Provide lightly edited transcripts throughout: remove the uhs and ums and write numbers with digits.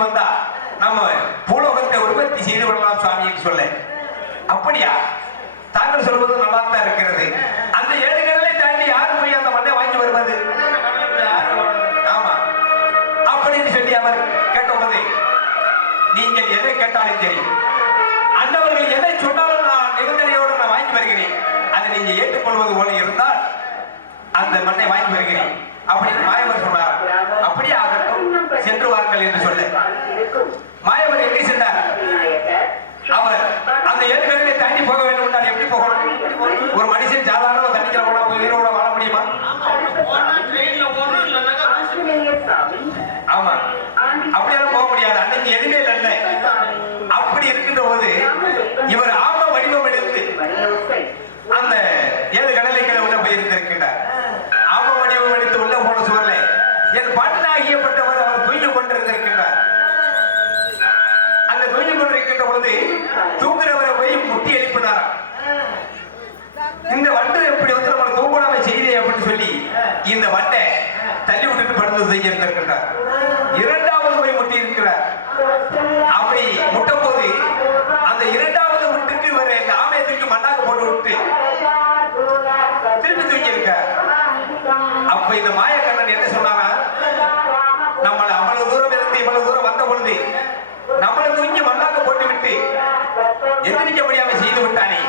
வாங்கிட்டு வந்தா நம்ம பூலோகத்தை உற்பத்தி செய்து விடலாம் சுவாமி என்று சொல்ல. அப்படியா? தாங்கள் சொல்வது நல்லா தான் இருக்கிறது. அந்த 7 கடலை தாண்டி யாரு போய் அந்த மண்ணை வாங்கி வருவது? ஆமா, அப்படின்னு சொல்லி அவர் கேட்டபோது, நீங்கள் எதை கேட்டாலும் தெரியும், அந்தவர்கள் எதை சொன்னாலும் நான் நிபந்தனையோடு நான் வாங்கி வருகிறேன், அதை நீங்க ஏற்றுக்கொள்வது போல இருந்தால் அந்த மண்ணை வாங்கி வருகிறேன் அப்படின்னு மாயவர் சொன்னார். அப்படியே ஆகட்டும், சென்று வாருங்கள் என்று சொல்ல மாயவர் எங்கே சென்றார்? அவர் அந்த 7 கடலை தாண்டி போக வேண்டும் என்றால் எப்படி போகணும்? ஒரு மனுஷன் சாதாரண தண்ணிக்கிற போனா உயிரோட வாழ முடியுமா? ஆமா, அப்படியெல்லாம் போக முடியாது. அன்னைக்கு எதுவுமே இல்லை. அப்படி இருக்கின்ற போது இவர் ஆம வடிவம் எடுத்து அந்த 7 கடலைகளை உள்ள போயிருந்திருக்கின்றார். ஆம வடிவம் எடுத்து உள்ள போன சூழலை என் பாட்டனாகியப்பட்டவர் அவர் தூங்கி கொண்டிருந்திருக்கின்றார். அந்த தூங்கி கொண்டிருக்கின்ற பொழுது தூங்குறவரை போய் முட்டி எழுப்பினாராம். இந்த வண்டு எப்படி வந்து நம்மளை தூங்கலாம செய்தே அப்படின்னு சொல்லி இந்த வண்டை தள்ளி விட்டுட்டு படுத்து செய்ய இருந்திருக்கின்றார். 2வது போய் முட்டி இருக்கிறார். அப்படி முட்ட போது அந்த 2வது முட்டுக்கு இவர் இந்த ஆமயத்துக்கு மண்ணாக போட்டு விட்டு திருப்பி தூக்கி இருக்கார். அப்ப இந்த மாயக்கண்ணன் என்ன சொன்னாரா, நம்மளை அவ்வளவு தூரம் இருந்து இவ்வளவு தூரம் வந்த பொழுது நம்மளை தூக்கி மண்ணாக போட்டு விட்டு எந்திரிக்க முடியாம செய்து விட்டானே,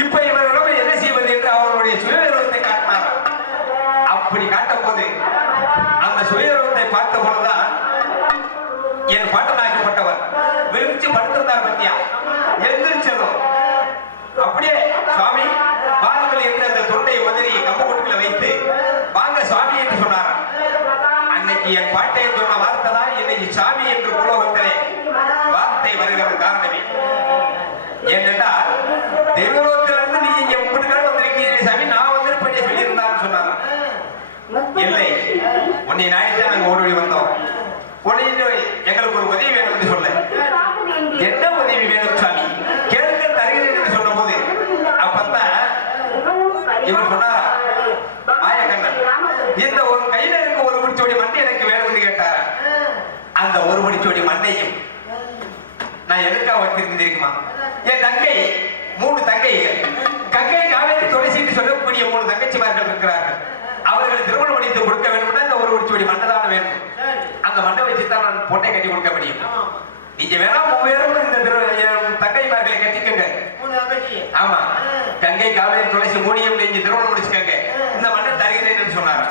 இப்ப இவரிடம் என்ன செய்வது என்று அவருடைய சுயரூபத்தை காட்டினார். அப்படி காட்டும் போது அந்த சுயரூபத்தை பார்த்த பொழுதுதான் என் பாட்டனாக்கப்பட்டவர் விரிச்சு படுத்திருந்தார். பத்தியா எந்திரிச்சதும் அப்படியே சுவாமி பாருங்கள் என்று அந்த தொண்டையை உதறி கம்பக்கூட்டுக்குள்ள வைத்து வாங்க சுவாமி என்று சொன்னார். அன்னைக்கு என் பாட்டையை சொன்ன வார்த்தை தான் இன்னைக்கு சாமி என்று புலோகத்திலே வார்த்தை வருகிறது. காரணமே ஏனென்றால் தெய்வலோகத்திலிருந்து நீ இங்க முன்னால் வந்திருக்கீங்க சாமி, நான் வந்திருப்பேன் சொல்லியிருந்தான்னு சொன்னார். இல்லை, உன்னை நாய்க்கு நாங்க ஓடி வந்தோம், எங்களுக்கு ஒரு உதவி வேணும் என்று சொல்ல. என்ன உதவி வேணும் சாமி? கேட்க தருகிறேன் என்று சொன்ன போது அப்பத்தான் இவர் சொன்னாரா, மாயக்கண்ணன் இந்த ஒரு கையில இருக்க ஒரு முடிச்சோடி மண்ணை எனக்கு வேணும் என்று கேட்டாரா. அந்த ஒரு முடிச்சோடி மண்ணையும் நான் எதுக்காக வச்சிருக்கேன் தெரியுமா? என் தங்கை 3 தங்கைகள், கங்கை காவேரி துளசின்னு சொல்லக்கூடிய 3 தங்கச்சிமார்கள் இருக்கிறார்கள். அவர்கள் திருமணம் முடித்து கொடுக்க வேண்டும். இந்த ஒரு முடிச்சோடி மண்ணை தான் வேணும். அந்த மண்ணை வச்சுதான் நான் பொண்ணை கட்டி கொடுக்க முடியும். நீங்க வேணா 3 பேரும் இந்த தங்கைமார்களை கட்டிக்கங்க. ஆமா, கங்கை காவேரி துளசி 3ஐயும் நீங்க திருமணம் முடிச்சுக்கங்க, இந்த மண்ணை தருகிறேன் சொன்னார்.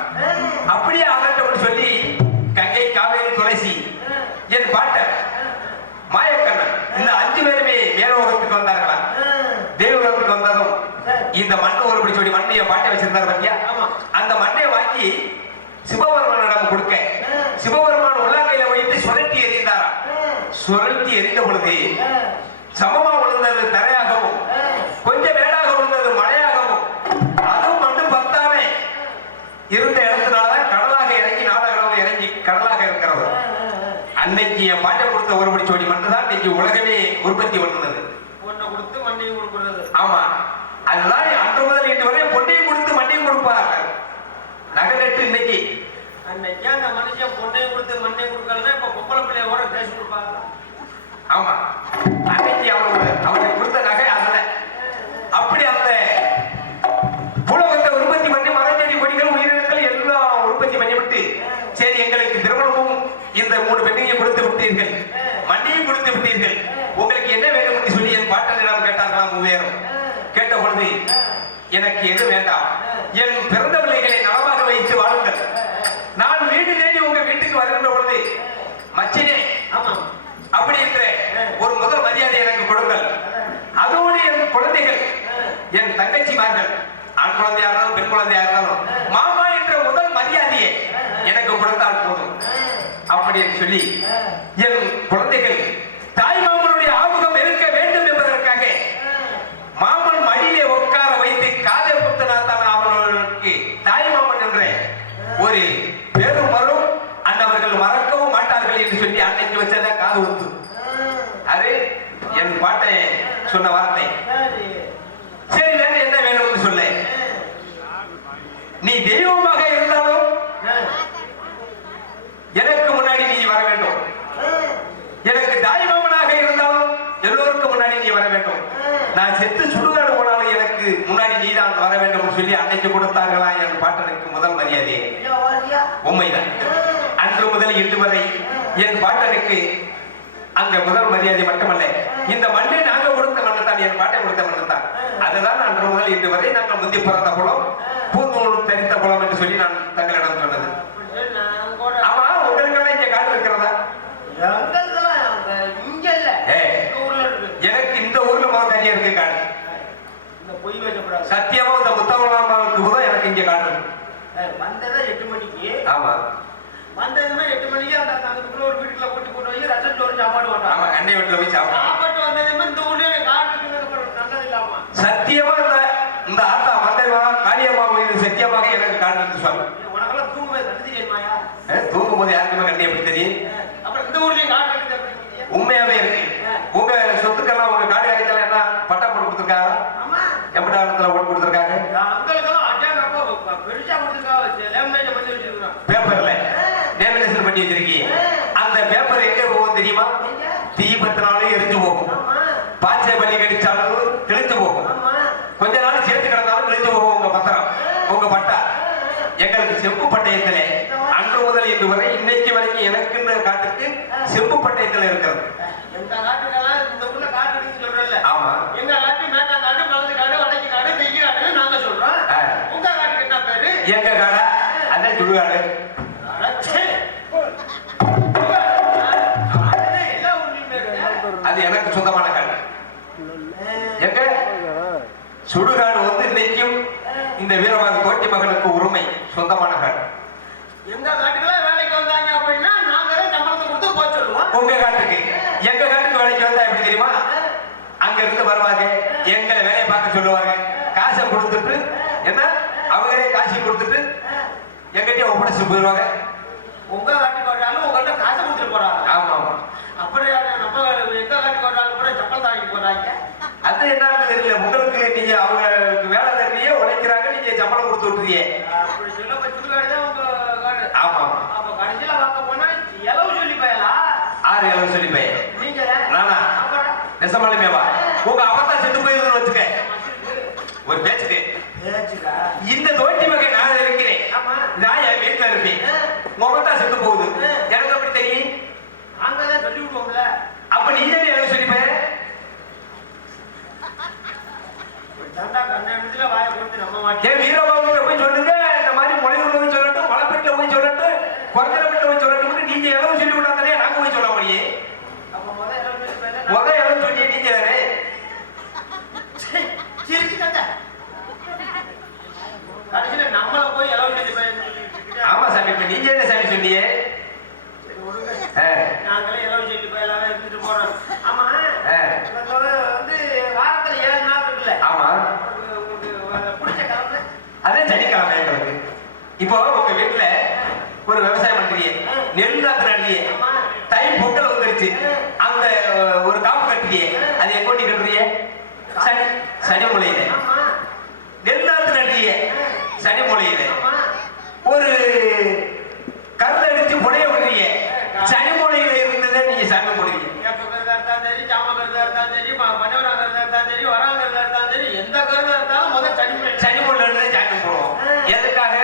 அப்படியே ஆகட்டும் சொல்லி கங்கை காவேரி துளசி என் பாட்டன் மாயக்கண்ணன் இந்த 5 பேருமே மேலோகத்துக்கு வந்தார்களா. தேவலோகத்துக்கு வந்ததும் இந்த மண் ஒரு பிடிச்சோடி மண்ணைய பாட்டை வச்சிருந்தார் பத்தியா. அந்த மண்ணை வாங்கி சிவபெருமானிடம் கொடுக்க சிவபெருமான் உள்ளங்கையில வைத்து சுழட்டி எறிந்தாரா. சுழட்டி எறிந்த பொழுது சமமா விழுந்தது தரையாகவும் கொஞ்சம் மேடாக விழுந்தது மழையாகவும், அதுவும் மண்ணு பத்தாமே இருந்த இடத்தினாலதான் கடலாக இறங்கி நாடகம் இறங்கி கடலாக இருக்கிறது. அன்னைக்கு என் பாட்டை கொடுத்த ஒரு பிடிச்சோடி மண்ணு தான் இன்னைக்கு உலகமே உற்பத்தி பண்ணுனது. ஆமா, அதுதான் அன்று முதல் இன்று வரை பொண்ணையும் கொடுத்து மண்ணையும் கொடுப்பார்கள். நகரட்டு இன்னைக்கு அன்னைக்கு அந்த மனுஷன் பொண்ணையும் கொடுத்து மண்ணையும் கொடுக்கலன்னா இப்ப பொம்பளை பிள்ளையோட பேச கொடுப்பாங்க. ஆமா, அன்னைக்கு அவருக்கு கொடுத்த நகை அதுல. அப்படி அந்த புலகத்தை உற்பத்தி பண்ணி மரஞ்செடி கொடிகள் உயிரினங்கள் எல்லாம் உற்பத்தி பண்ணிவிட்டு சரி எங்களுக்கு திருமணமும் இந்த 3 பெண்ணையும் கொடுத்து விட்டீர்கள், மண்ணையும் கொடுத்து விட்டீர்கள், உங்களுக்கு என்ன வேணும் என்று சொல்லி என் பாட்டனிடம் கேட்டார்களாம் 3 பேரும். கேட்ட பொழுது எனக்கு எது வேண்டாம், என் பிறந்த பிள்ளைகளை நலமாக வைத்து வாழுங்கள், நான் வீடு தேடி உங்க வீட்டுக்கு வருகின்ற பொழுது மச்சினே அப்படி என்ற ஒரு முதல் மரியாதை எனக்கு கொடுங்கள், அதோடு என் குழந்தைகள் என் தங்கச்சிமார்கள் ஆண் குழந்தையா இருந்தாலும் பெண் குழந்தையா இருந்தாலும் மாமா என்ற முதல் மரியாதையை எனக்கு கொடுத்தால் போதும் அப்படின்னு சொல்லி என் குழந்தைகள் தாய் மாமனுடைய ஆமுகம் இருக்க வேண்டும் என்பதற்காக மாமன் மடியிலே உட்கார வைத்து காதை புத்தனாத்தான் அவர்களுக்கு தாய் மாமன் என்ற ஒரு பேரும் வரும், அன்னவர்கள் மறக்கவும் மாட்டார்கள் என்று சொல்லி அன்னைக்கு வச்சதான் காது ஒத்து. அது என் பாட்டை சொன்ன வார்த்தை. சரி, வேற என்ன வேணும்னு சொல்ல, நீ தெய்வமாக இருந்தாலும் எனக்கு முன்னாடி நீ வர வேண்டும். எனக்கு தாய் மாமனாக இருந்தாலும் எல்லோருக்கும் முன்னாடி நீ வர வேண்டும். நான் செத்து சுடுகாடு போனாலும் எனக்கு முன்னாடி நீ தான் வர வேண்டும் சொல்லி அன்னைக்கு கொடுத்தாங்களா என் பாட்டனுக்கு முதல் மரியாதை. உண்மைதான். அன்று முதல் இன்று வரை என் பாட்டனுக்கு அங்க முதல் மரியாதை மட்டுமல்ல, இந்த மண்ணை நாங்க கொடுத்த மண்ணு தான், என் பாட்டை கொடுத்த மண்ணு தான். அதுதான் அன்று முதல் இன்று வரை நாங்கள் முந்தி பிறந்த குலம், பூந்தூள் தெரிந்த குலம் என்று சொல்லி நான் தங்களிடம் சொன்னது. ஆமா, உங்களுக்கெல்லாம் இங்க காடு இருக்கிறதா? எனக்கு இந்த ஊர்ல முதல் தனியா இருக்கு காடு. சத்தியமா இந்த முத்தவளாமாவுக்கு முதல் எனக்கு இங்க காடு வந்ததா 8 மணிக்கு. ஆமா, வந்ததுமே 8 மணிக்கு அந்த ஒரு வீட்டுல கூட்டி கொண்டு போய் ரசம் சோறு சாப்பாடு போட்டாங்க. ஆமா, கண்ணை வீட்டுல போய் சாப்பாட்டு வந்ததுமே இந்த ஊர்ல காடு நல்லது இல்லாமா. சத்தியமா இந்த ஆத்தா மந்தவா காளியம்மா கோயில் சத்தியமாக எனக்கு காடு இருக்கு சுவாமி. உனக்கெல்லாம் தூங்கும்போது கண்டு தெரியுமாயா? தூங்கும் போது யாருக்குமே கண்ணி எப்படி தெரியும்? அப்புறம் இந்த ஊர்லயும் காடு இருக்குது. உண்மையாவே இருக்கு. உங்க சொத்துக்கெல்லாம் உங்க காடு காரியத்தெல்லாம் என்ன பட்டா போட்டு கொடுத்துருக்காங்க? எம்பட்டாளத்துல ஓட்டு கொடுத்துருக்காங்க. பேப்பர்ல லேமினேஷன் பண்ணி வச்சிருக்கீங்க. அந்த பேப்பர் எங்க போகும் தெரியுமா? தீபத்தினாலும் எரிஞ்சு போகும், பாச்சை பண்ணி கடிச்சாலும் கிழிஞ்சு போகும், கொஞ்ச நாள் சேர்த்து கிடந்தாலும் கிழிஞ்சு போகும் உங்க பத்திரம், உங்க பட்டா. எங்களுக்கு செம்பு பட்டயத்திலே அன்று முதல் இன்று வரை இன்னைக்கு வரைக்கும் எனக்குன்னு காட்டுக்கு செம்பு பட்டயத்தில் இருக்கிறது. எங்க காட்டுக்கெல்லாம் இந்த ஊர்ல காட்டு இருக்குன்னு சொல்றல. ஆமா, எங்க காட்டு மேட்டா காடு, பழது காடு, வடக்கு காடு, தெய்ய காடுன்னு நாங்க சொல்றோம். உங்க காட்டுக்கு என்ன பேரு? எங்க காடா? அதான் சுடுகாடு. அது எனக்கு சொந்தமான காடு. எங்க சுடுகாடு வந்து இன்னைக்கும் இந்த வீரவாக கோட்டி மகனுக்கு உரிமை, சொந்தமான காடு. எங்க காட்டுக்கெல்லாம் வேலைக்கு வந்தாங்க அப்படின்னா நாங்க சம்பளத்தை கொடுத்து போக சொல்லுவோம். உங்க காட்டுக்கு எங்க காட்டுக்கு வேலைக்கு வந்தா எப்படி தெரியுமா? அங்க இருந்து வருவாங்க, எங்களை வேலையை பார்க்க சொல்லுவாங்க, காசை கொடுத்துட்டு என்ன அவங்களே காசு கொடுத்துட்டு எங்கிட்டே ஒப்படைச்சு போயிடுவாங்க. உங்க காட்டுக்கு வர்றாலும் உங்கள்கிட்ட காசை கொடுத்துட்டு போறாங்க. ஆமா ஆமா. அப்படி நம்ம எங்க காட்டுக்கு வர்றாலும் கூட சம்பளத்தை வாங்கி போறாங்க. அது என்னன்னு தெரியல. உங்களுக்கு நீங்க அவங்களுக்கு வேலை தரீங்க, உழைக்கிறாங்க, நீங்க சம்பளம் கொடுத்து விட்டுறீங்க. அப்படி சொல்ல சுடுகாடு தான் உங்க காடு. ஆமா. அப்ப கடைசியில பார்க்க போனா எலவு சொல்லி போயலா? 6 எலவு சொல்லி போய் நீங்க நானா நெசமாலுமேவா? உங்க அவத்தா செத்து போயிருதுன்னு வச்சுக்க ஒரு பேச்சுக்கு. இந்த தோட்டி வகை நான் இருக்கிறேன், நான் என் வீட்டுல இருப்பேன், முகத்தா செத்து போகுது, எனக்கு எப்படி தெரியும்? அங்கதான் சொல்லி விடுவோம்ல. அப்ப நீ தானே எலவு சொல்லி போய் வாயை போட்டு நம்ம மாட்டேன். வீரபாபுல போய் சொல்லுங்க, இந்த மாதிரி முளையூர்ல போய் சொல்லட்டும், மலைப்பேட்டில் போய் சொல்லட்டும், குறைஞ்சலப்பேட்டில் போய் சொல்லட்டும், நீங்க எவ்வளவு சொல்லி விடாதானே நாங்க போய் சொல்ல முடியும். முதல் எவ்வளவு சொல்லி நீங்க தானே கடைசியில நம்மள போய் எவ்வளவு சொல்லி. ஆமா சாமி, இப்ப நீங்க என்ன சாமி சொன்னீங்க? நாங்களே எவ்வளவு சொல்லி போய் எல்லாமே எடுத்துட்டு போறோம். ஆமா, வந்து வாரத்துல 7 நாள் இருக்குல்ல? ஆமா, பிடிச்ச கிழமை அதே சனிக்கிழமை எங்களுக்கு. இப்போ உங்க வீட்டுல ஒரு விவசாயம் பண்றீங்க, நெல் நாத்து நடுறீங்க, தை பொங்கல் வந்துருச்சு, அந்த ஒரு காப்பு கட்டுறீங்க, அது எங்க கொண்டு கட்டுறீங்க? சனி மூலையில. நெல் நாத்து நடுறீங்க சனி மூலையில. ஒரு கருள் அடிச்சு புனைய விடுறீங்க, சனி மூலையில இருந்ததை நீங்க சாமி போடுவீங்க. சரி, சாமக்கிறதா இருந்தாலும் சரி, மணவராங்கிறதா இருந்தாலும் சரி, வராங்கிறதா இருந்தாலும் சரி, எந்த கருதா இருந்தாலும் முதல் சனி மூலையில இருந்து சாமி போடுவோம். எதுக்காக?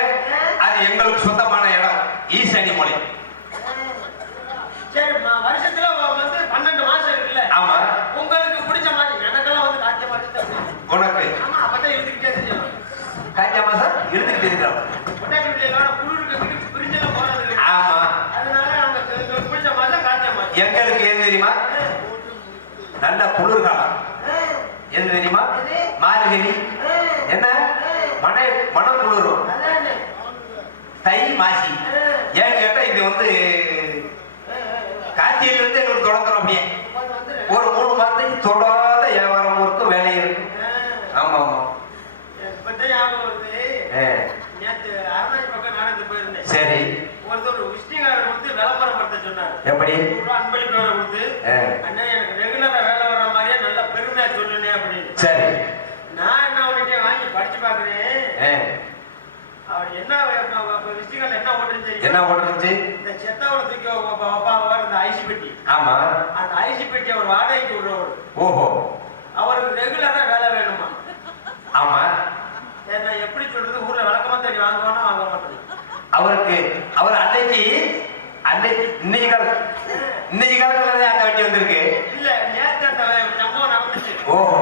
அது எங்களுக்கு சொந்தமான இடம், ஈசனி மூலை. சரி, வருஷத்துல வந்து 12 மாசம் இருக்குல்ல? ஆமா. உங்களுக்கு பிடிச்ச மாதிரி எனக்கெல்லாம் வந்து காய்ச்ச மாதிரி உனக்கு? ஆமா, அப்பதான் எழுதிக்கிட்டே தெரியும். காய்ச்ச மாசம் எழுதிக்கிட்டே இருக்கிறோம். பொட்டாட்டி பிள்ளைகளோட குளிருக்கு பிரிஞ்செல்லாம் போனது. ஆமா, அதனால நாங்க பிடிச்ச மாசம் காய்ச்ச மாதிரி. எங்களுக்கு ஏன் தெரியுமா? நல்ல குளிர்காலம். எது தெரியுமா? மார்கழி. என்ன மனம் குளிரும். தை மாசி. ஏன்னு கேட்டா இது வந்து கார்த்திகையில இருந்து எங்களுக்கு தொடங்குறோம். அப்படியே ஒரு 3 மாதத்துக்கு தொடாத வியாபாரம் இருக்கும், வேலை இருக்கு. ஆமா ஆமா. நேற்று அருணாச்சல் பக்கம் நாடகத்துக்கு போயிருந்தேன். சரி. ஒருத்தர் விஷ்ணுகாரர் கொடுத்து விளம்பரம் படுத்த சொன்னார். எப்படி? அன்பளிப்பு கொடுத்து, அண்ணா எனக்கு ரெகுலரா வேலை வர மாதிரியே நல்ல பெருமையா சொல்லுனே அப்படின்னு. சரி. நான் என்ன உடனே வாங்கி படிச்சு பாக்குறேன். அவர் என்ன விஷயங்கள் என்ன ஓட்டுருச்சு? என்ன ஓட்டுருச்சு? இந்த செத்தவரை தூக்கி வைப்பாங்க இந்த ஐசி பெட்டி. ஆமா. அந்த ஐசி பெட்டி அவர் வாடகைக்கு விடுறவர். ஓஹோ. அவருக்கு ரெகுலரா வேலை வேணுமா? ஆமா. என்ன எப்படி சொல்றது? ஊர்ல விளக்கமா தேடி வாங்குவானா வாங்க மாட்டேன். அவருக்கு அவர் இன்னைக்கு காலத்துல அந்த வண்டி வந்திருக்கு. இல்ல நேத்து அந்த சம்பவம் நடந்துச்சு. ஓஹோ.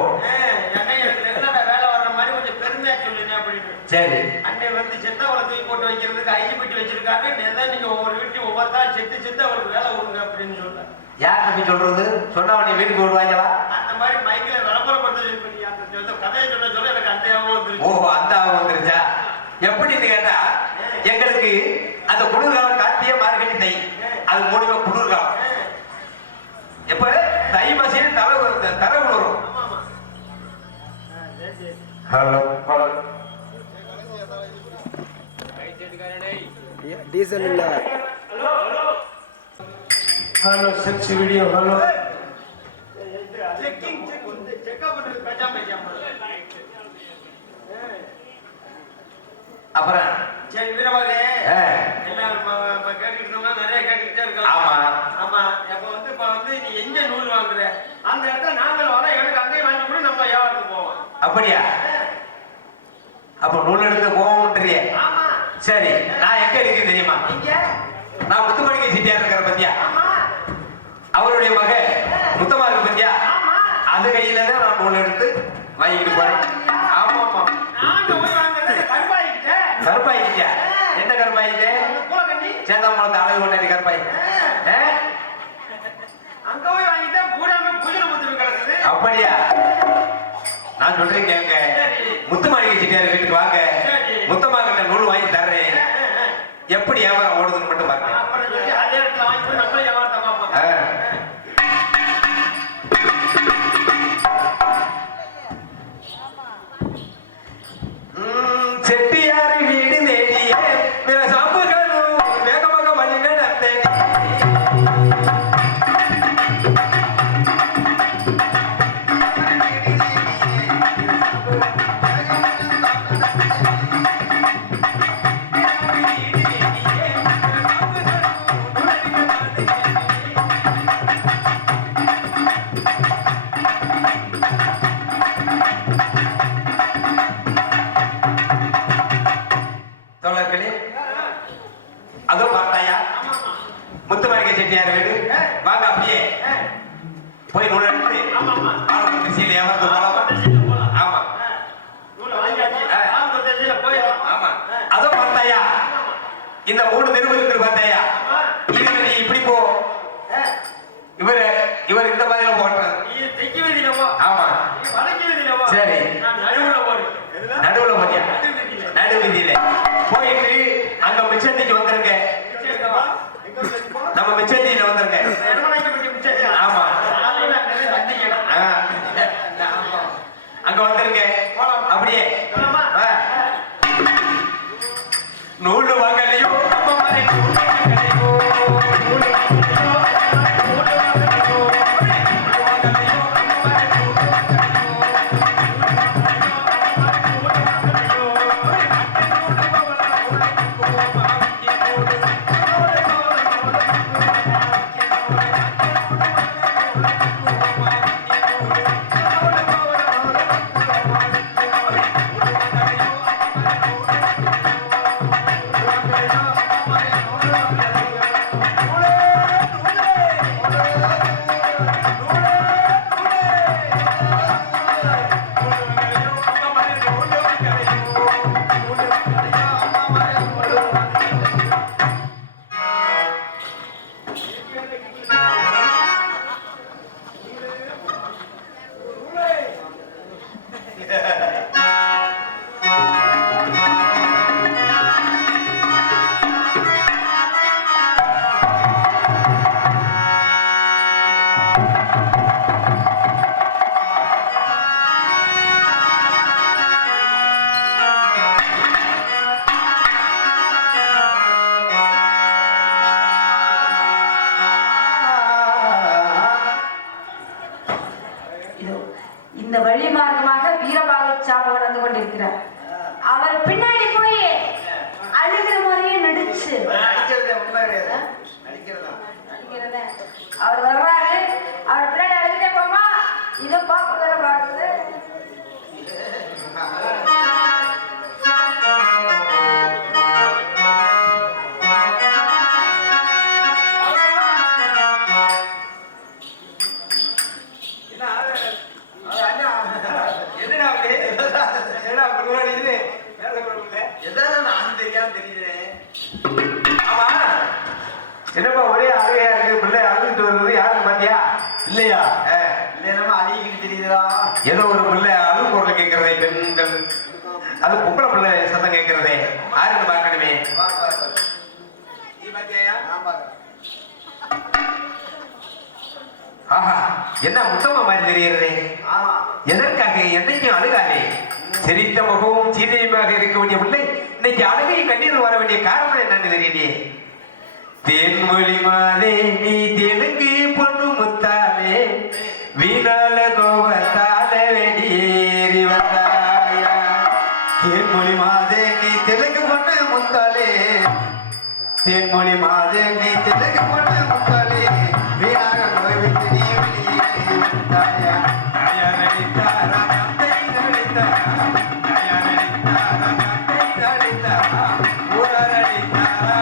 எனக்கு ரெகுலரா வேலை வர்ற மாதிரி கொஞ்சம் பெருமையா சொல்லுங்க அப்படின்னு. சரி. அன்னை வந்து செத்தவளை தூக்கி போட்டு வைக்கிறதுக்கு ஐசி பெட்டி வச்சிருக்காரு. நேதான் நீங்க ஒவ்வொரு வீட்டையும் ஒவ்வொருத்தா செத்து அவருக்கு வேலை கொடுங்க அப்படின்னு சொல்றேன். யார் தம்பி சொல்றது? சொன்னா உடனே வீட்டுக்கு விடுவாங்களா? அந்த மாதிரி மைக்ல விளம்பரப்படுத்த பண்ணி அந்த கதையை சொல்ல எனக்கு அந்த ஞாபகம் வந்துருச்சு. ஓஹோ, அந்த ஞாபகம் வந்துருச்சா? எப்படின்னு கேட்டா எங்களுக்கு அந்த குளிர்காலம் கார்த்திகை மார்கழி தை அது மூணுமே குளிர்காலம். எப்ப தை மாசம் தர குளிரும். ஹலோ டீசல் இல்ல. Hello sex video. Hello checking checkup பண்றது பேசாம அப்புறம் சரி வீரவாகே எல்லாம் கேட்டுக்கிட்டோம்னா நிறைய கேட்டுக்கிட்டே இருக்கலாம். ஆமா ஆமா. இப்ப வந்து நீ எங்க நூல் வாங்குற அந்த இடத்துல நாங்கள் வர எனக்கு அங்கேயே வாங்கி கூட நம்ம வியாபாரத்துக்கு போவோம். அப்படியா? அப்ப நூல் எடுக்க போவோம்ன்றியே. ஆமா. சரி, நான் எங்க இருக்கேன் தெரியுமா? இங்க நான் முத்துமணிக்கை செட்டியார் இருக்கிற பத்தியா? ஆமா. அவருடைய மக முத்தமா இருக்கு பத்தியா? ஆமா. அது கையில தான் நான் நூல் எடுத்து வாங்கிட்டு போறேன். ஆமா ஆமா. நாங்க போய் வாங்குறது கருப்பாயிட்டே. கருப்பாயிட்டியா? என்ன கருப்பாயிட்டு? பூலக்கண்ணி சேந்தாமலத்தை அழகு கொண்டாடி கருப்பாய். அங்க போய் வாங்கிட்டா பூராமே பூஜனை முத்து கிடக்குது. அப்படியா? நான் சொல்றேன் கேங்க. முத்துமாளிகை செட்டியார் வீட்டுக்கு வாங்க. முத்தமா கிட்ட நூல் வாங்கி தர்றேன். எப்படி வியாபாரம் ஓடுதுன்னு மட்டும் பாருங்க. அப்புறம் சொல்லி அதே இடத்துல வாங்கி போய் நம்மளே வியாபாரத்தை பார்ப்போம். செட்டியார் வீடு தேடிய பிற சாம்புகளும் வேகமாக வழி நடத்தேன். தோழர்களே, அதோ பார்த்தாயா முத்துமாளிகை செட்டியார் வீடு. வாங்க அப்படியே போய் நூல் எடுத்து ஆளுக்கு திசையில் ஏமாத்து போலாம். ஆமா நூலை வாங்கியாச்சு. ஆளுக்கு திசையில போயிடும். ஆமா. அதோ பார்த்தாயா இந்த 3 தெருவு இருக்கு பார்த்தாயா? இதுல நீ இப்படி போ. இவர் இந்த மாதிரில போட்டேன். நீ தெற்கு வீதியில போ. ஆமா. நீ வடக்கு வீதியில போ. சரி. நான் நடுவுல போடு. நடுவுல போறியா? நடுவீதியில. நடுவீதியில போயிட்டு அங்க மிச்சந்திக்கு வந்துருங்க. நம்ம மிச்சந்தியில வந்துருங்க. ஆமா. அங்க வந்துருங்க. அப்படியே நூல் வாங்கலையும் நம்ம மாதிரி இந்த வழி மார்க்கமாக வீரபாகு சாபம் நடந்து கொண்டிருக்கிறார். அவர் பின்னாடி போய் அழுகிற மாதிரியே அடிச்சு அடிக்கிறது உண்மை கிடையாது. அடிக்கிறதா அடிக்கிறத அவர் வருவாரு, அவர் பின்னாடி அடிக்கிட்டே போமா, இதோ பாப்பா பாருது. என்னப்பா ஒரே அழுகையா இருக்கு, பிள்ளை அழுகிட்டு வருது, யாருக்கு பாத்தியா? இல்லையா? இல்லைன்னா அழுகிட்டு தெரியுதா? ஏதோ ஒரு பிள்ளை அழுகு குரல் கேட்கிறதே, பெண்கள் அது பொம்பளை பிள்ளை சத்தம் கேட்கிறதே, யாருன்னு பார்க்கணுமே. ஆஹா, என்ன முத்தமா மாதிரி தெரிகிறதே. எதற்காக? என்னைக்கும் அழுகாதே. சிரித்த முகமும் சீனியமாக இருக்க வேண்டிய பிள்ளை இன்னைக்கு அழுகையும் கண்ணீர் வர வேண்டிய காரணம் என்னன்னு தெரியலையே. தேன்மொழி மாதே நீ தெலுங்கு பொண்ணு முத்தாலே, வீணால கோவத்தால வெளியேறி வந்தாயா. தேன்மொழி மாதே நீ தெலுங்கு பொண்ணு முத்தாலே, தேன்மொழி மாதே நீ தெலுங்கு பொண்ணு முத்தாலே, வீணாக கோவித்து நீ வெளியேறி வந்தாயா. தாயா நடித்தாரா தந்தை நடித்தாரா, தாயா நடித்தாரா தந்தை நடித்தாரா, ஊரார் அடித்தாரா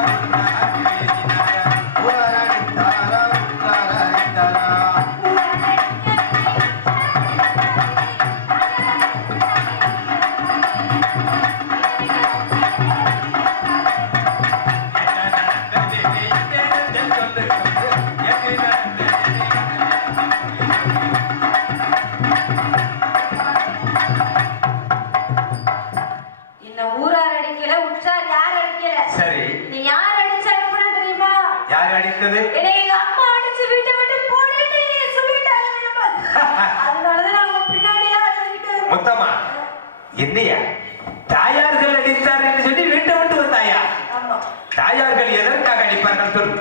சரி, நீ யார் அடிச்சு அனுப்புனா தெரியுமா? யார் அடித்தது? என்னை எங்க அம்மா அடிச்சு வீட்டை விட்டு போனேன்னு நீ சொல்லிட்டாங்க. அதனாலதான் நான் உங்க பின்னாடியே அடிச்சுட்டு முத்தமா என்னையா தாயார்கள் அடித்தார் என்று சொல்லி வீட்டை விட்டு வந்தாயா? ஆமா. தாயார்கள் எதற்காக அடிப்பார்கள் சொல்?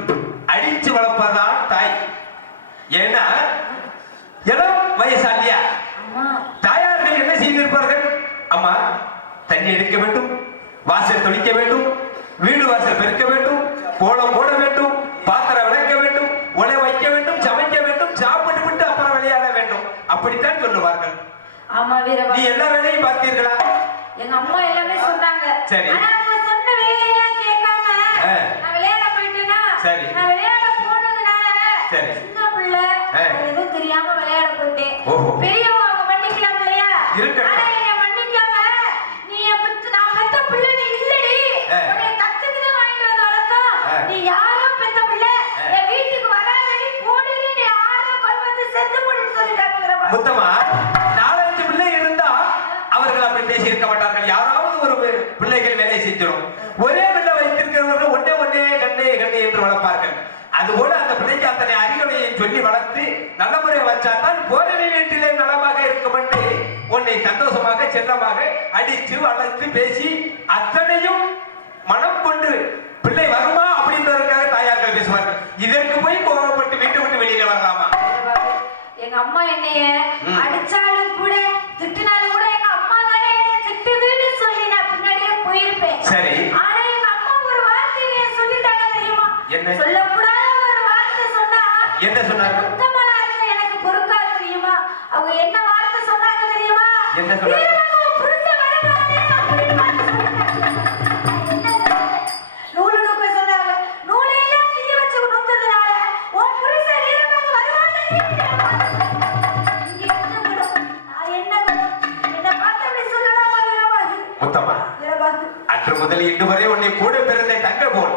அடிச்சு வளர்ப்பதான் தாய். ஏன்னா இளம் வயசாலியா அம்மா தாயார்கள் என்ன செய்திருப்பார்கள்? அம்மா தண்ணி எடுக்க வேண்டும், வாசல் தொளிக்க வேண்டும், வீடு வாசல் பெருக்க வேண்டும், கோலம் போட வேண்டும், பாத்திரம் விளக்க வேண்டும், உலை வைக்க வேண்டும், சமைக்க வேண்டும், சாப்பிட்டு விட்டு அப்புறம் விளையாட வேண்டும், அப்படித்தான் சொல்லுவார்கள். ஆமா வீரவா, நீ எல்லா வேலையும் பார்த்தீர்களா? எங்க அம்மா எல்லாமே சொன்னாங்க. சரி. ஆனா அவங்க சொன்ன வேலையெல்லாம் கேட்காம நான் விளையாட போயிட்டேனா, சரி. நான் விளையாட போனதுனால சரி. சின்ன பிள்ளை எதுவும் தெரியாம விளையாட போயிட்டேன். ஓஹோ. பெரியவங்க அவங்க மன்னிக்கலாம் இல்லையா? இருக்கட்டும். ஆனா என்னை மன்னிக்காம நீ நான் பெத்த பிள்ளை நீ இல்லடி, உன்னை தத்துக்கு தான் வாங்கிட்டு வந்து வளர்த்தோம், நீ யாரோ பெத்த பிள்ளை, என் வீட்டுக்கு வராதடி போடுன்னு நீ யாரோ கொண்டு வந்து செத்து போடுன்னு சொல்லிட்டாங்க வீரவா. முத்தமா, 4-5 பிள்ளை இருந்தா அவர்கள் அப்படி பேசி இருக்க மாட்டார்கள். யாராவது ஒரு பிள்ளைகள் வேலை செஞ்சிடும். ஒரே பிள்ளை வைத்திருக்கிறவர்கள் ஒன்னே ஒன்னே கண்ணே கண்ணே என்று வளர்ப்பார்கள். அதுபோல அந்த பிள்ளைக்கு அத்தனை அறிவுரையை சொல்லி வளர்த்து நல்ல முறை வச்சால்தான் போரவி வீட்டிலே நலமாக இருக்கும் என்று உன்னை சந்தோஷமாக செல்லமாக அடித்து வளர்த்து பேசி அத்தனையும் மனம் கொண்டு பிள்ளை வருமா அப்படின்றதுக்காக தாயார்கள் பேசுவார்கள். இதற்கு போய் கோபப்பட்டு வீட்டை விட்டு வெளியில வரலாமா? எங்க அம்மா என்னைய அடிச்சாலும் கூட திட்டினாலும் கூட எங்க அம்மா தானே என்ன திட்டுதுன்னு சொல்லி நான் பின்னாடியே போயிருப்பேன். சரி. ஆனா எங்க அம்மா ஒரு வார்த்தையை சொல்லிட்டாங்க தெரியுமா? என்ன? சொல்லக்கூடாத ஒரு வார்த்தை சொன்னா என்ன சொன்னாங்க? சுத்தமலா இருக்க எனக்கு பொறுக்காது தெரியுமா? அவங்க என்ன வார்த்தை சொன்னாங்க தெரியுமா? என்ன சொன்னாங்க? புருஷன் வரமாட்டே அப்படின்னு வார்த்தை சொல்லிட்டாங்க. என்ன சொன்னாங்க? நூலு நூக்க சொன்னாங்க. நூலையெல்லாம் தீய வச்சு நூத்ததுனால உன் புருஷன் வீரமாக வருவானே. முத்தமா, அன்று முதல் இன்று வரை உன்னை கூட பிறந்த தங்க போல்,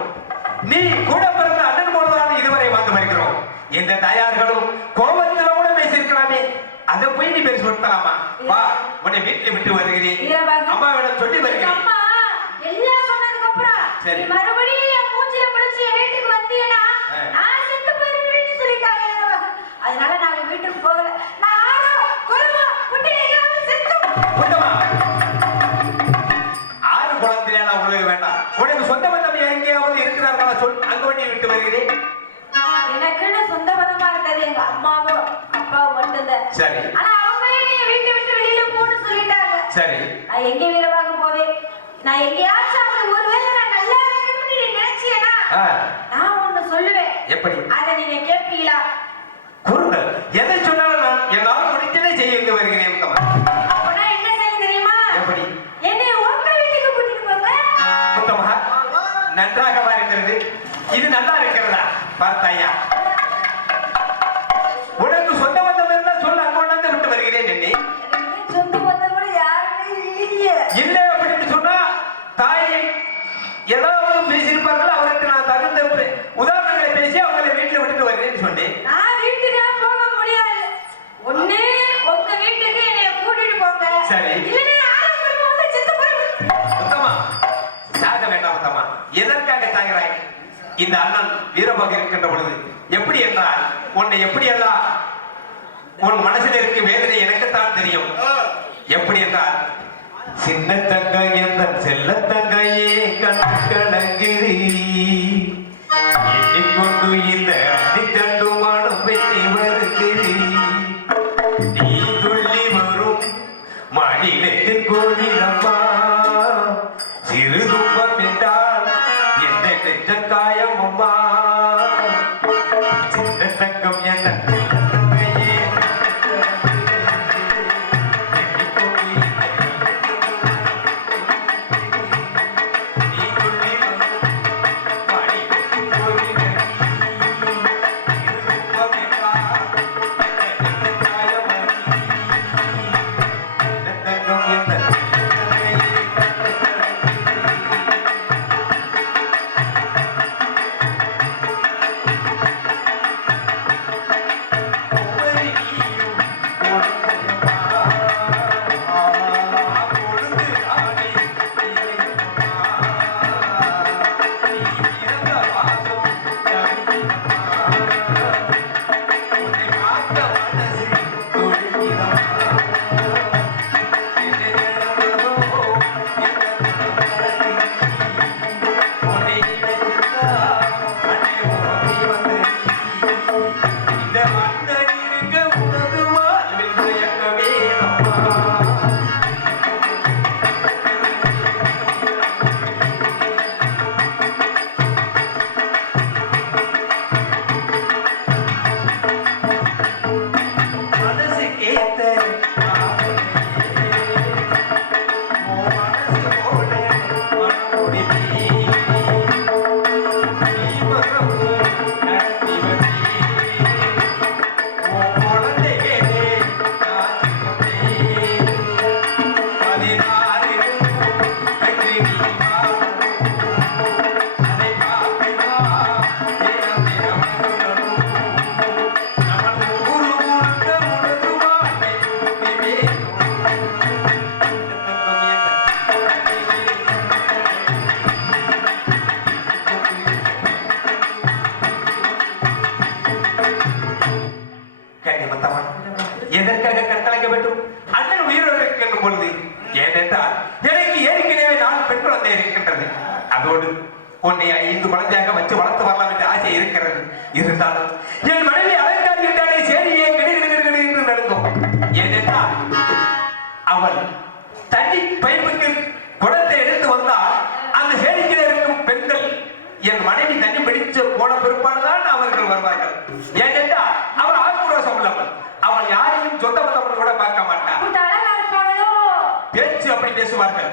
நீ கூட பிறந்த அண்ணன் போலதான் இதுவரை வந்து வருகிறோம். இந்த தாயார்களும் கோபத்துல கூட பேசியிருக்கலாமே, அதை போய் நீ பேசலாமா? வா, உன்னை வீட்டில் விட்டு வருகிறேன், அம்மாவிடம் சொல்லி வருகிறேன். அம்மா எல்லாம் சொன்னதுக்கு அப்புறம் சரி. நீ மறுபடியும் என் மூஞ்சில முடிச்சு என் வீட்டுக்கு வந்தீனா நான் செத்து போயிருவேன்னு சொல்லிட்டாங்க. அதனால நாங்க வீட்டுக்கு போகல. நான் ஆரோ குருமா குட்டிங்க செத்து. முத்தமா, ஆறு குளத்திலே உங்களுக்கு வேண்டாம். உனக்கு சொந்த பந்தம் எங்கேயாவது இருக்கிறார்களா சொல், அங்க வண்டி விட்டு வருகிறேன். எனக்குன்னு சொந்த பந்தமா இருந்தது எங்க அம்மாவும் அப்பாவும் மட்டும்தான். சரி. ஆனா அவங்களே நீ வீட்டை விட்டு வெளியில போன்னு சொல்லிட்டாங்க. சரி. நான் எங்க வீரவாக போவேன்? நான் எங்கேயாச்சும் அப்படி ஒருவேளை நான் நல்லா இருக்கணும்னு நீ நினைச்சியா ஆ. நான் ஒண்ணு சொல்லுவேன். எப்படி? அதை நீங்க கேட்பீங்களா? கூறுங்கள். எதை சொன்னாலும் நான் என்னால் முடிஞ்சதை செய்ய இங்கு வருகிறேன் உத்தமா. அப்பனா என்ன செய்ய தெரியுமா? எப்படி? என்னை உங்க வீட்டுக்கு கூட்டிட்டு போங்க. உத்தமா, நன்றாகவா இருக்கிறது? இது நல்லா இருக்கிறதா? பார்த்தாயா, உனக்கு சொந்த பந்தம் இருந்தால் சொல்ல, அங்கொண்டு விட்டு வருகிறேன். என்னை எனக்கு சொந்த பந்தம் கூட யாருமே இல்லையே. இல்லை அப்படின்னு சொன்னா தாயை ஏதாவது பேசியிருப்பார்கள். அவருக்கு நான் தகுந்த உதாரணங்களை பேசி அவங்களை வீட்டுல விட்டுட்டு வருகிறேன்னு சொன்னேன். நான் வீட்டுக்கு போக முடியாது. ஒண்ணு உங்க வீட்டுக்கு என்னைய கூட்டிட்டு போங்க. சரி. இல்லைன்னா யாரும் குடும்பம் வந்து செத்து போயிடும். உத்தமா, சாக வேண்டாம் உத்தமா. எதற்காக சாகிறாய்? இந்த அண்ணன் வீரபாக இருக்கின்ற பொழுது எப்படி என்றால், உன்னை எப்படி எல்லாம் உன் மனசில் இருக்க வேதனை எனக்குத்தான் தெரியும். எப்படி என்றால், சின்ன தங்காய் எந்த செல்ல தங்கையே கண்கலங்கிரி எண்ணிக்கொண்டு இந்த அன்னித்தண்டுமானம் பெண்ணி வருகிறீ. நீ துள்ளி வரும் மாநிலத்தின் கோவிலம்மா, சிறு துன்பம் என்றால் என்ன நெஞ்ச காயம் அம்மா. சின்ன தங்கம் என்ன எதற்காக கட்டளைக்க வேண்டும்? அண்ணன் உயிரோடு இருக்கின்ற பொழுது, ஏனென்றால் எனக்கு ஏற்கனவே 4 பெண் குழந்தை இருக்கின்றது. அதோடு உன்னை 5 குழந்தையாக வச்சு வளர்த்து வரலாம் என்ற ஆசை இருக்கிறது. இருந்தாலும் என் மனைவி அலங்காரி என்றாலே சேரியே கிடைக்கிறது என்று நடுங்கும். ஏனென்றால் அவள் தண்ணி பைப்புக்கு குடத்தை எடுத்து வந்தால் அந்த சேரிக்கில் இருக்கும் பெண்கள் என் மனைவி தண்ணி பிடிச்சு போன பிற்பாடுதான் அவர்கள் வருவார்கள். ஏனென்றால் அவள் ஆக்ரோஷம் உள்ளவள். அவள் யாரையும் சொந்த பந்தவர்கள் கூட பார்க்க மாட்டாள். பேச்சு அப்படி பேசுவார்கள்.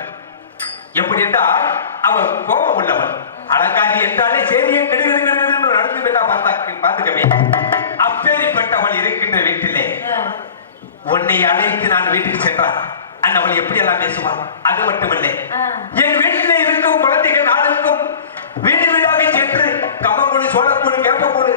எப்படி என்றால் அவள் கோபம் உள்ளவள். அலங்காரி என்றாலே சேரியை கெடுகிறது நடந்து விட்டா பார்த்துக்கவே. அப்பேரிப்பட்டவள் இருக்கின்ற வீட்டிலே உன்னை அழைத்து நான் வீட்டுக்கு சென்றான். அண்ணவள் எப்படி எல்லாம் பேசுவாள். அது மட்டுமல்ல, என் வீட்டிலே இருக்கும் குழந்தைகள் நாளுக்கும் வீடு வீடாக சென்று கம்மங்கூழு, சோளக்கூழு, கேப்பக்கூழு,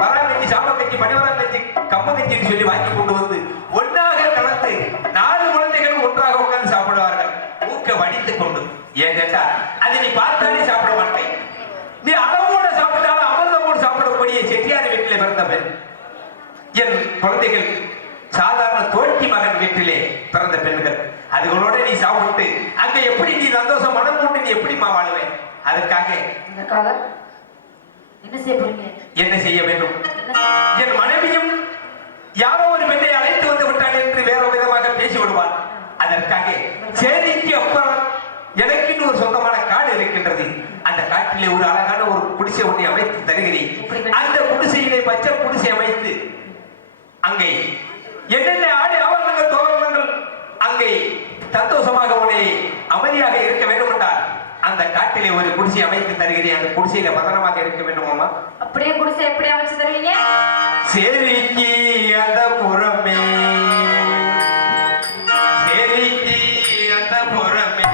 வராங்கஞ்சி, சாமக்கஞ்சி, மணிவராங்கஞ்சி, கம்மங்கஞ்சின்னு சொல்லி வாங்கி கொண்டு வந்து ஒன்றாக கலந்து 4 குழந்தைகள் ஒன்றாக உட்கார்ந்து சாப்பிடுவார்கள். ஊக்க வடித்துக் கொண்டு. ஏனென்றா அதை நீ பார்த்தாலே சாப்பிட மாட்டேன். நீ அளவோட சாப்பிட்டாலும் அமிர்தமோடு சாப்பிடக்கூடிய செட்டியார் வீட்டிலே பிறந்தவன். என் குழந்தைகள் சாதாரண தோட்டி மகன் வீட்டிலே பிறந்த பெண்கள். அதுகளோட நீ சாப்பிட்டு அங்க எப்படி நீ சந்தோஷம் மனம் கொண்டு நீ எப்படி வாழுவேன்? அதற்காக என்ன செய்ய வேண்டும்? என் மனைவியும் யாரோ ஒரு பெண்ணை அழைத்து வந்து விட்டாள் என்று வேற விதமாக பேசி விடுவாள். அதற்காக சேரிக்கு அப்புறம் எனக்கு ஒரு சொந்தமான காடு இருக்கின்றது. அந்த காட்டில் காட்டிலே ஒரு அழகான ஒரு குடிசை ஒன்றை அமைத்து தருகிறேன். அந்த குடிசையிலே பச்சை குடிசை அமைத்து அங்கே என்னென்ன ஆடி ஆவணங்கள் தோரணங்கள் அங்கே சந்தோஷமாக உன்னை அமைதியாக இருக்க வேண்டும் என்றால் அந்த காட்டிலே ஒரு குடிசை அமைத்து தருகிறேன். அந்த குடிசையில பதனமாக இருக்க வேண்டுமாமா? அப்படியே குடிசை எப்படி அமைச்சு தருவீங்க? சேரிக்கு அந்த புறமே, சேரிக்கு அந்த புறமே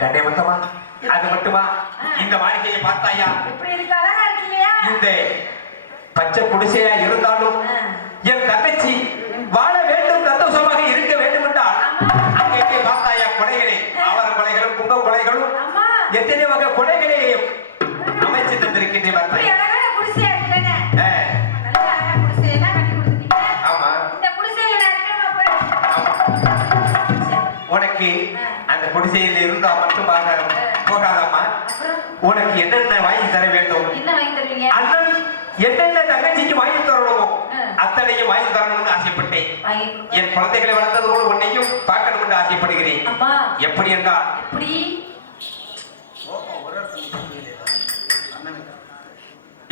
கண்டே மொத்தமா அது மட்டுமா? இந்த வாழ்க்கையை பார்த்தாயா? எப்படி இருக்கு? அழகா இருக்கு இல்லையா? இந்த பச்சை குடிசையா இருந்தாலும் என் தங்கச்சி வாழ வேண்டும், சந்தோஷமாக இருக்க வேண்டும் என்றால் அங்கே பார்த்தாயா கொடைகளே, அவர கொலைகளும் கும்ப கொலைகளும் அம்மா எத்தனை வகை கொடைகளை அமைச்சு தந்திருக்கின்றேன் இப்படி பார்த்தாயா? அழகான குடிசையா இருக்குதானே? ஆ, நல்ல அழகா குடிசையெல்லாம் கட்டி கொடுத்துட்டீங்க. ஆமா இந்த குடிசையில நான் இருக்கணுமா போய்? ஆமா. சரி. உனக்கு அந்த குடிசையில் இருந்தா மட்டும் போகாதம்மா. அப்புறம் உனக்கு என்னென்ன வாங்கி தர வேண்டும், என்ன வாங்கி தருவீங்க? அண்ணன் என்னென்ன தங்கச்சிக்கு வாங்கி தரணுமோ அத்தனையும் வாங்கி தரணும்னு ஆசைப்பட்டேன். வாங்கி என் குழந்தைகளை வளர்த்தது போல உன்னையும் பார்க்கணும் என்று ஆசைப்படுகிறேன். அம்மா எப்படி என்றால் எப்படி?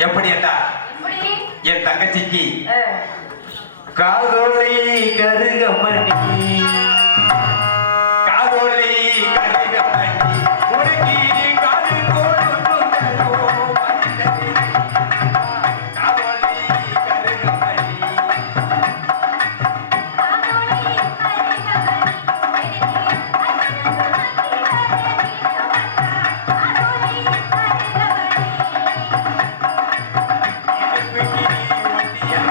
எப்படி என்றால் எப்படி? என் தங்கச்சிக்கு ஆ. காதோலை கருகமணி, காதோலை கருகமணி உனக்கு காது கோடும் தரும் வந்ததே. காதோலை கருகமணி இடுப்புக்கு ஒட்டியா,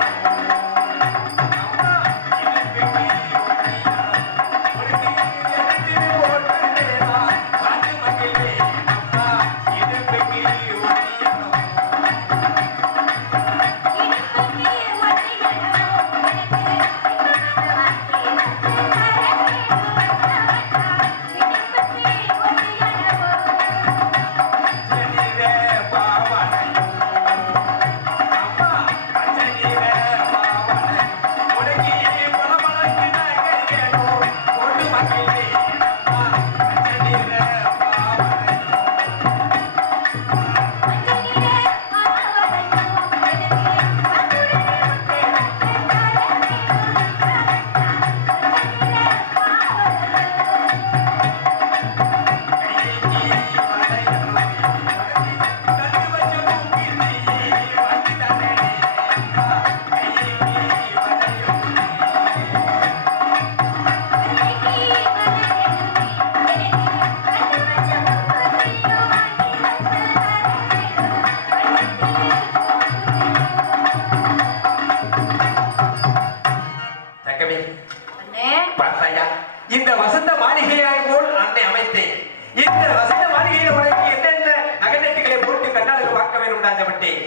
அம்மா இடுப்புக்கு ஒட்டியா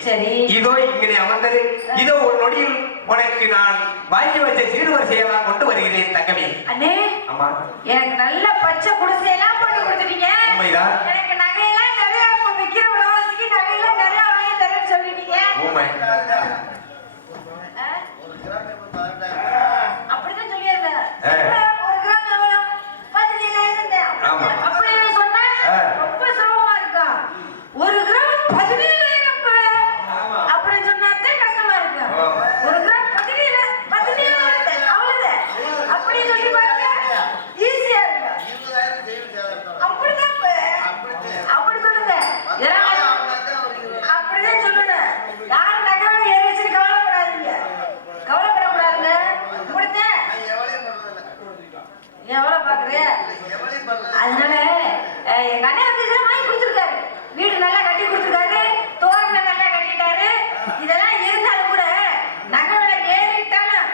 சரி. இதோ இங்கே அமர்ந்தது. இதோ ஒரு நொடியில் உனக்கு நான் வாங்கி வச்ச சீர்வரிசையெல்லாம் கொண்டு வருகிறேன் தங்கமே. அண்ணே, ஆமா, எனக்கு நல்ல பச்சை குடிசையெல்லாம் போட்டு கொடுத்துட்டீங்க. உண்மைதான். எனக்கு நகையெல்லாம் நிறைய விக்கிற விலைவாசிக்கு நகையெல்லாம் நிறைய வாங்கி தரேன்னு சொல்லிட்டீங்க. உண்மை. அப்படிதான் சொல்லியிருந்தேன். ஆ. ஒரு கிராம் எவ்வளவு? 17,000. ஆமா. அப்படின்னு சொன்னா ஆ. ரொம்ப சிரமமா இருக்கும். ஒரு கிராம் 17,000 அப்படின்னு சொன்னாதான் கஷ்டமா இருக்கும். ஆமா. ஒரு கிராம் 17,000 அவ்வளவுதான். அப்படி சொல்லி பாருங்க, ஈஸியா இருக்கும். அப்படிதான் அப்படி சொல்லுங்க. அப்படிதான் சொல்லணும். யாரும் நகை ஏறி வச்சுட்டு கவலைப்படாதீங்க. கவலைப்படக்கூடாதுங்க. முடித்தேன். எவ்வளவு பாக்குறேன். அதனால எங்க அண்ணன் வந்து இதெல்லாம் வாங்கி கொடுத்துருக்காரு. வீடு நல்லா கட்டி கொடுத்துருக்காரு. தோரணை நல்லா கட்டிட்டாரு. இதெல்லாம் இருந்தாலும் கூட நகை விலை ஏறிட்டாலும்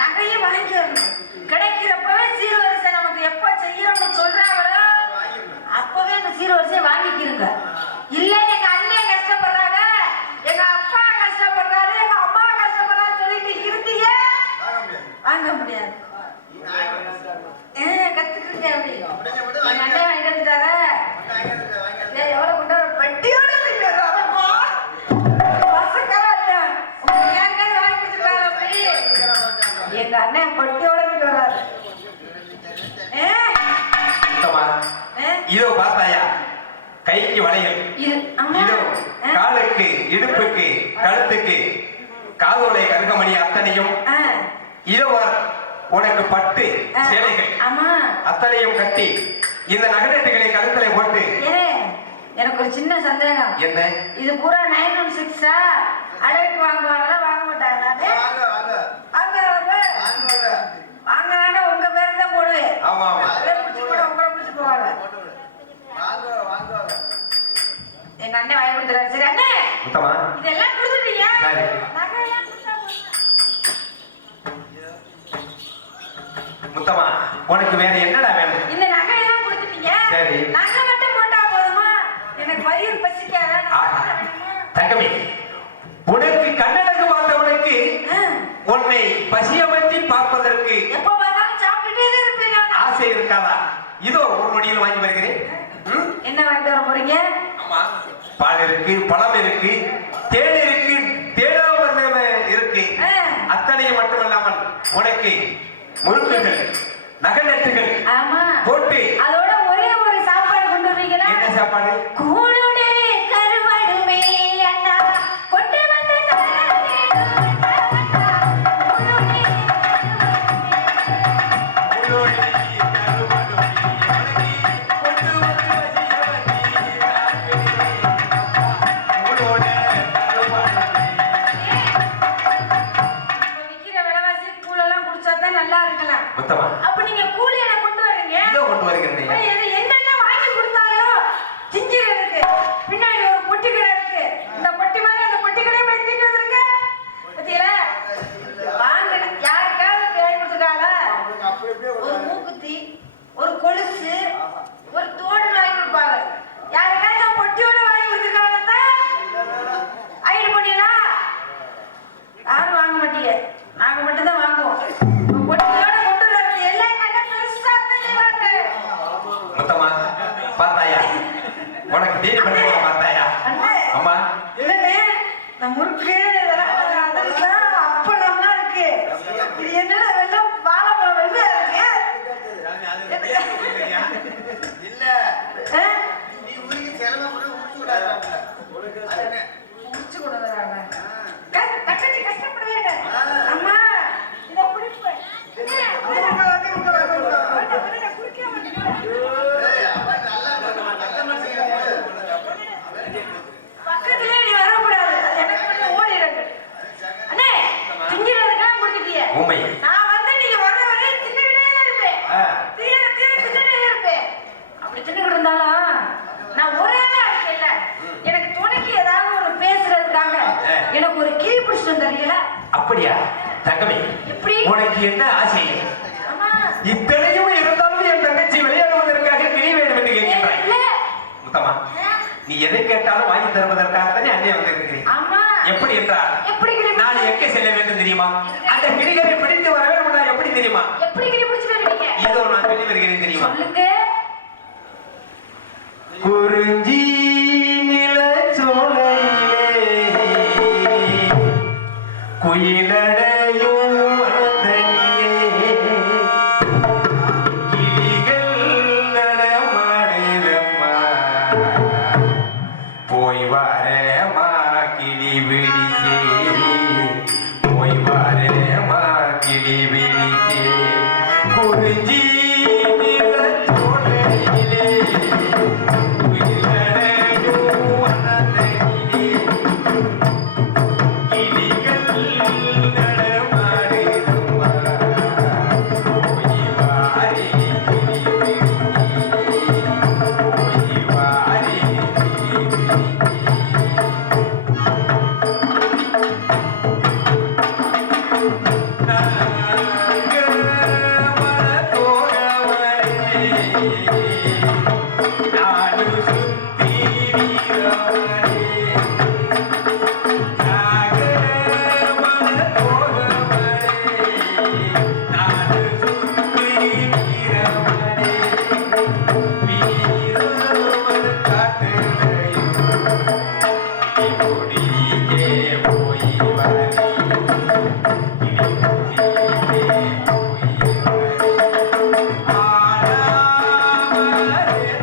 நகையும் வாங்கிக்கணும். கிடைக்கிறப்பவே சீர்வரிசை நமக்கு எப்ப செய்யறோம்னு சொல்றாங்களோ அப்பவே அந்த சீர்வரிசையை வாங்கிக்கிறங்க. இல்ல எங்க அண்ணன் கஷ்டப்படுறாங்க, எங்க அப்பா கஷ்டப்படுறாரு, எங்க அம்மா கஷ்டப்படுறாரு சொல்லிட்டு இருந்தீங்க வாங்க முடியாது. கத்துக்குங்க. அப்படி எங்க அண்ணன் வாங்கிட்டு வந்துட்டாரா? எவ்வளவு கொண்டு வர பட்டியோட எங்க அண்ணன் பட்டியோட வர்றாரு. சுத்தமா. இதோ பார்த்தாயா, கைக்கு வளையல், இதோ காலுக்கு, இடுப்புக்கு, கழுத்துக்கு, காதோலை, கருகமணி அத்தனையும், இதோ உனக்கு பட்டு சேலைகள் அத்தனையும் கட்டி இந்த நகநட்டுகளை கழுத்தலை போட்டு. எனக்கு ஒரு சின்ன சந்தேகம். என்ன? இது பூரா 916 அடகு வாங்குவாங்களா வாங்க மாட்டாங்களா? வாங்கினா உங்க பேரு தான் போடுவேன். ஆமா ஆமா, உங்களை பிடிச்சு போவாங்க. எங்க அண்ணன் வாங்கி கொடுத்துறாரு. சரி அண்ணே, சுத்தமா இதெல்லாம் கொடுத்துட்டீங்க. சரி. முத்தமா, உனக்கு வேற என்னடா வேணும்? இந்த நகையெல்லாம் கொடுத்துட்டீங்க. சரி. நகை மட்டும் போட்டா போதுமா? எனக்கு வயிறு பசிக்காத. தங்கமே, உனக்கு கண்ணழகு பார்த்தவனுக்கு உன்னை பசியமர்த்தி பார்ப்பதற்கு எப்ப பார்த்தாலும் சாப்பிட்டுட்டே இருப்பேன். ஆசை இருக்காதா? இதோ ஒரு நொடியில் வாங்கி வருகிறேன். என்ன வாங்கிட்டு வர போறீங்க? ஆமா, பால் இருக்கு, பழம் இருக்கு, தேன் இருக்கு, தேடாம இருக்கு. அத்தனையும் மட்டுமல்லாமல் உனக்கு முறுக்குகள், நகநட்டுகள் போட்டு அதோட ஒரே ஒரு சாப்பாடு கொண்டு வரீங்களா? என்ன சாப்பாடு? கூழுடே கருவாடுமே அண்ணா கொண்டு வந்த நல்லா இருக்கலாம். அப்ப நீங்க கூலி என்ன கொண்டு வரீங்க? இதோ கொண்டு வருகிறேன். என்னென்ன வாங்கி கொடுத்தாலும் சிஞ்சிர இருக்கு, பின்னாடி ஒரு பொட்டி கடை இருக்கு. இந்த பொட்டி மாதிரி அந்த பொட்டி கடை எடுத்துட்டு வந்துருங்க. பத்தியல வாங்க, யாருக்காவது வாங்கி கொடுத்துட்டாங்களா? ஒரு மூக்குத்தி, ஒரு கொலுசு, ஒரு தோடு வாங்கி கொடுப்பாங்க. யாருக்காவது பொட்டியோட வாங்கி கொடுத்துருக்காங்க ஐடு பண்ணியா? யாரும் வாங்க மாட்டீங்க, நாங்க மட்டும் தான் வாங்குவோம். முத்தமா, பார்த்தாயா, உனக்கு தேடி பண்ண பார்த்தாயா? அம்மா முறுக்கு அப்பளம்லாம் இருக்கு. இது என்னடா வெள்ளம் வாழைப்பழம் வெள்ளை இருக்கு. முடிச்சு கொண்டு வராங்க. கஷ்டப்படுவீங்க. அம்மா இதை பிடிப்பேன். பக்கத்திலே நீ வரக்கூடாது. எனக்கு வந்து ஓடிடுங்க. அண்ணே, திங்கிறதுக்கெல்லாம் கொடுத்துட்டிய. நான் வந்து நீங்க வர வரை தின்னுக்கிட்டே தான் இருப்பேன். தின்னுட்டே இருப்பேன். அப்படி தின்னுக்கிட்டு இருந்தாலும் நான் ஒரே தான் இருக்கேன்ல. எனக்கு துணைக்கு ஏதாவது ஒரு பேசுறதுக்காக எனக்கு ஒரு கிளி பிடிச்சிட்டு வந்தீங்களா? அப்படியா தங்கமே? எப்படி? உனக்கு என்ன ஆசை? இத்தனையும் இருந்தாலும் என் தங்கச்சி விளையாடுவதற்காக கிளி வேண்டும் என்று கேட்கிறாய். முத்தமா, நீ எதை கேட்டாலும் வாங்கி தருவதற்காகத்தானே அங்கே வந்திருக்கிறேன். அம்மா எப்படி என்றால் எப்படி கிளி நான் எங்கே செல்ல வேண்டும் தெரியுமா? அந்த கிளிகளை பிடித்து வர வேண்டும். நான் எப்படி தெரியுமா? எப்படி கிளி பிடிச்சிட்டு வருவீங்க? இதோ நான் சொல்லி வருகிறேன் தெரியுமா? சொல்லுங்க. குறிஞ்சி நிலச்சோலையிலே குயிலடையும் வந்தனிலே கிளிகள் நடமாடுதம்மா போய் வரேம்மா கிளி பிடிக்கே போய் வரேம்மா கிளி பிடிக்கே குறிஞ்சி நிலச்சோலையிலே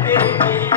Thank you.